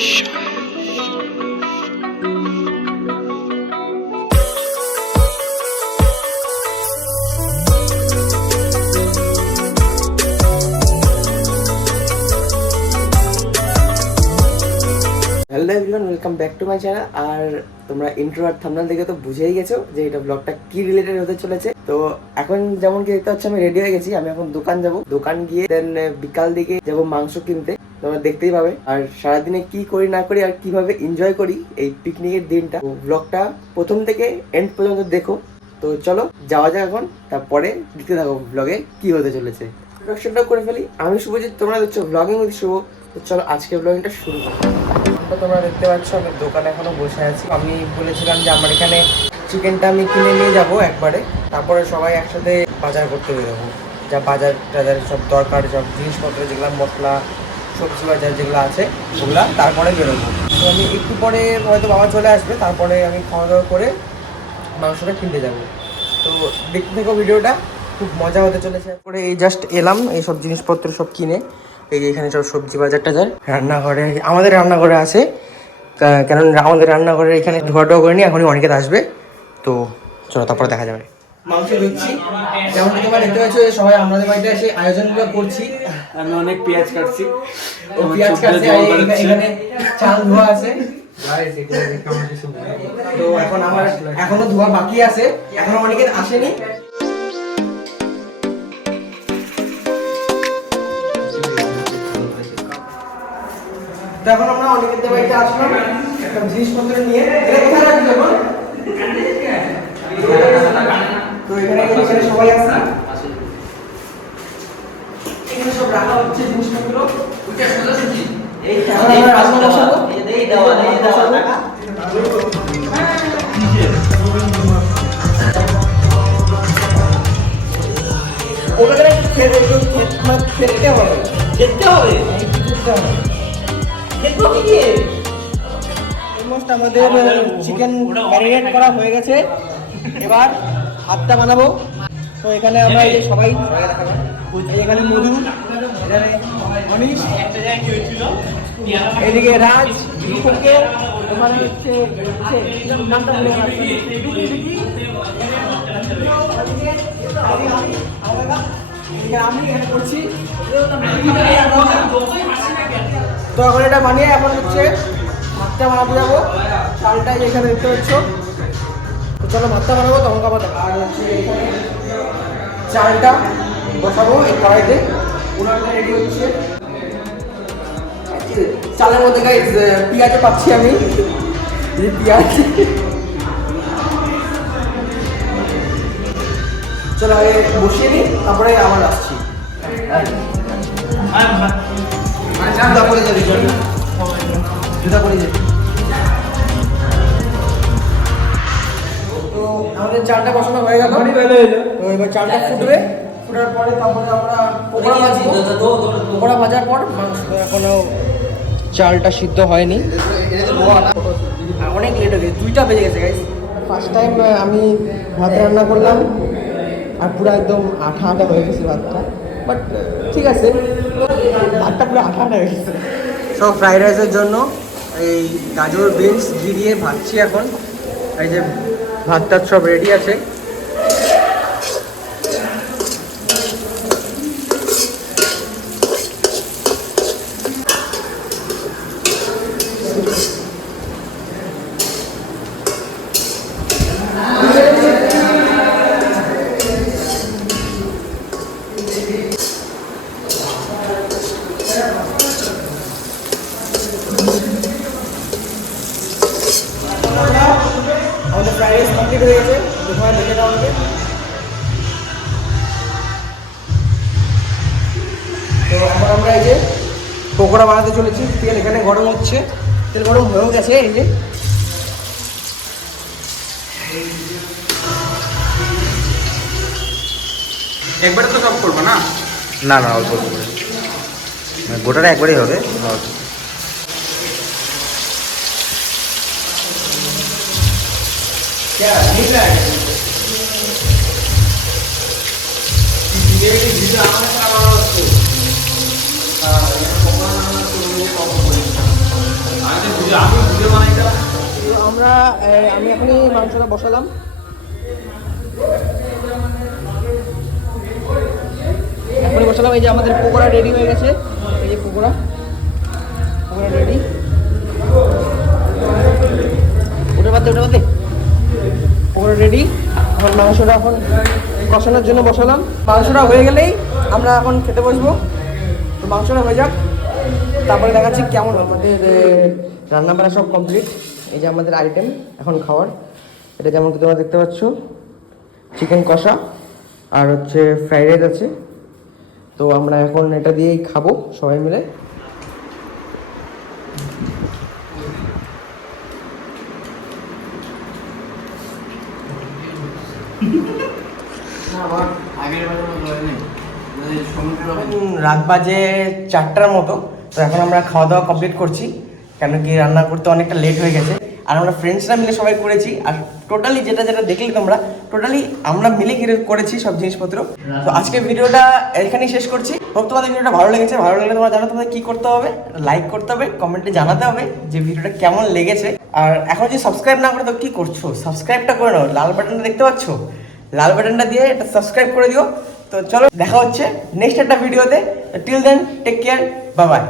Hello everyone, welcome back to my channel. আর তোমরা intro আর thumbnail দেখে তো বুঝেই গেছো যে এটা ব্লগটা কি রিলেটেড হতে চলেছে। তো এখন যেমন কি দেখতে পাচ্ছ, আমি রেডি হয়ে গেছি। আমি এখন দোকান যাব, দোকান গিয়ে দেন বিকাল দিকে যাব মাংস কিনতে। তোমরা দেখতেই পাবে। আর সারাদিনে কি করি না করি আর কিভাবে এনজয় করি এই পিকনিকের দিনটা, ব্লগটা প্রথম থেকে এন্ড পর্যন্ত দেখো। তো চলো যাওয়া যাক এখন, তারপরে দেখতে থাকো ব্লগে কি হতে চলেছে। ইন্ট্রোডাকশনটাও করে ফেলি। আমি শুভজিৎ, তোমরা দেখছো ব্লগিং উইথ শুভ। তো চলো আজকের ব্লগিংটা শুরু করো। তোমরা দেখতে পাচ্ছ আমি দোকানে এখনো বসে আছি। আমি বলেছিলাম যে আমার এখানে চিকেনটা আমি কিনে নিয়ে যাব একবারে, তারপরে সবাই একসাথে বাজার করতে বেরোবো। যা বাজার টাজার সব দরকার, সব জিনিসপত্র যেগুলো মশলা সবজি বাজার যেগুলো আছে ওগুলা, তারপরে বেরোবো। তো আমি একটু পরে হয়তো বাবা চলে আসবে, তারপরে আমি খাওয়া দাওয়া করে মাংসটা কিনতে যাব। তো দেখতে থাকো ভিডিওটা, খুব মজা হতে চলেছে। তারপরে এই জাস্ট এলাম এই সব জিনিসপত্র সব কিনে। এই এখানে সব সবজি বাজার টাজার রান্নাঘরে, আমাদের রান্নাঘরে আছে। কারণ আমাদের রান্নাঘরে এখানে ধোয়াটোয়া করে নিয়ে এখনই অনেকে আসবে। তো চলো তারপরে দেখা যাবে। মাংস দিচ্ছি, যেমন তোমরা দেখতে পাচ্ছ সবাই আমাদের বাড়িতে এসে আয়োজনগুলো করছি। আমি অনেক পেঁয়াজ কাটছি, ও পেঁয়াজ কাটছে, এখানে চাল ধোয়া আছে। তো এখন আমার এখনো ধোয়া বাকি আছে, এখনো অনেকে আসেনি। তো এখন আমরা অনেকের বাড়িতে আসলাম একটা জিনিসপত্র নিয়ে। কোথায় রাখছি এখন? তো এখানে সবাই আছে, এখানে সব রাখা হচ্ছে জিনিসপত্র। এখন আমরা রান্না বসাবো। ওখানে খেতে হবে, আমাদের চিকেন ম্যারিনেট করা হয়ে গেছে। এবার হাতটা বানাবো। তো এখানে আমরা এই যে সবাই এখানে মধু, এখানে অনিশ, এদিকে রাজ, ওখানে হচ্ছে নামটা ভুলে গেছি। আমি এখানে করছি। তো এখন এটা বানিয়ে এখন হচ্ছে ভাতটা বানাতে যাবো। চালটাই এখানে দেখতে পাচ্ছ। তো চলো ভাতটা বানাবো, তখন আবার আর হচ্ছে এখানে চালটা বসাবো এই কড়াইতে। উনানটা রেডি হচ্ছে। চালের মধ্যে গাইস পেঁয়াজও পাচ্ছি আমি, পেঁয়াজ। চলো বসিয়ে নিই, তারপরে আবার আসছি। জুতা পরে যাবি, জুতা পরে যাবি। তো আমাদের চালটা বসানো হয়ে গেল। তো এবার চালটা ফুটবে, ফুটার পরে তারপরে আমরা পকোড়া ভাজবো। পকোড়া ভাজার পর মাংস, এখনো চালটা সিদ্ধ হয়নি, অনেক লেট হয়ে গেছে, 2টা বেজে গেছে গাইস। ফার্স্ট টাইম আমি ভাত রান্না করলাম আর পুরো একদম আঠা আঠা হয়ে গেছে ভাতটা। বাট ঠিক আছে, ভাতটা পুরো আঠা আঠা হয়ে গেছে। সব ফ্রাইড রাইসের জন্য এই গাজর বিনস ঘি দিয়ে ভাজছি এখন। এই যে ভাতটা সব রেডি আছে। আমাদের ফ্রাইড রাইস কমপ্লিট হয়ে গেছে, দোকানে দেখে দেওয়া হবে। তো এখন আমরা এই যে পকোড়া বানাতে চলেছি। তেল এখানে গরম হচ্ছে, তেল গরম হয়েও গেছে। এই যে একবারে তো সব করবো না, না না অল্প অল্প করে, গোটাটা একবারই হবে। আমরা আমি এখনই মাংসটা বসালাম। এখনই বসালাম। এই যে আমাদের পকোড়া রেডি হয়ে গেছে। এই যে পকোড়া রেডি। ওটা বাদে পকোড়া রেডি। এখন মাংসটা এখন কষানোর জন্য বসালাম। মাংসটা হয়ে গেলেই আমরা এখন খেতে বসবো। তো মাংসটা হয়ে যাক, তারপরে দেখাচ্ছি কেমন আমাদের রান্নাবান্না সব কমপ্লিট। এই যে আমাদের আইটেম এখন খাওয়ার, এটা যেমন তোমরা দেখতে পাচ্ছ, চিকেন কষা আর হচ্ছে ফ্রাইড রাইস আছে। তো আমরা এখন এটা দিয়েই খাবো সবাই মিলে। রাত বাজে 4টার মতো। তো এখন আমরা খাওয়া দাওয়া কমপ্লিট করছি, কেন কি রান্না করতে অনেকটা লেট হয়ে গেছে। আর আমরা ফ্রেন্ডসরা মিলে সবাই করেছি। আর টোটালি যেটা দেখলে তোমরা, টোটালি আমরা মিলে করেছি সব জিনিসপত্র। তো আজকের ভিডিওটা এখানেই শেষ করছি। হোক তোমাদের ভিডিওটা ভালো লেগেছে। ভালো লাগলে তোমরা জানো তোমাদের কী করতে হবে, লাইক করতে হবে, কমেন্টে জানাতে হবে যে ভিডিওটা কেমন লেগেছে। আর এখন যদি সাবস্ক্রাইব না করে তো কী করছো, সাবস্ক্রাইবটা করে নাও। লাল বাটনটা দেখতে পাচ্ছ, লাল বাটনটা দিয়ে এটা সাবস্ক্রাইব করে দিও। তো চলো দেখা হচ্ছে নেক্সট একটা ভিডিওতে। Till then take care, bye by.